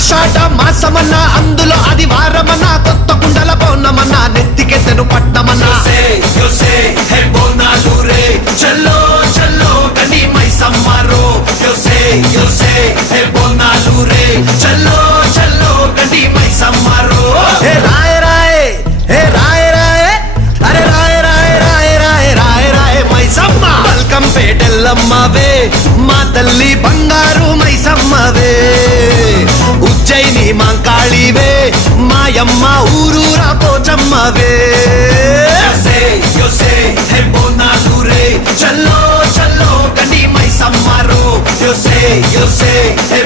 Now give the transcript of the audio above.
ఆషాఢ మాసమన్న అందులో అది వారమన్న కొత్త కుండల పౌర్ణమన్న నెత్తికెత్తెను పట్టమన్న చల్లో చల్లో కని మైసమ్మరో బోనాలు రే చల్లో చల్లో కని మైసమ్మరో హే రాయ రాయ హే రాయ రాయ అరే రాయ రాయ రాయ రాయ రాయ రాయ మైసమ్మ బల్కం పేటెల్లమ్మవే మా తల్లి బంగారు మైసమ్మవే ఉజ్జయిని మాంకాళివే మాయమ్మ ఊరూరా పోచమ్మవే చల్లో చల్లో కని మైసమ్మరో yo sé, hey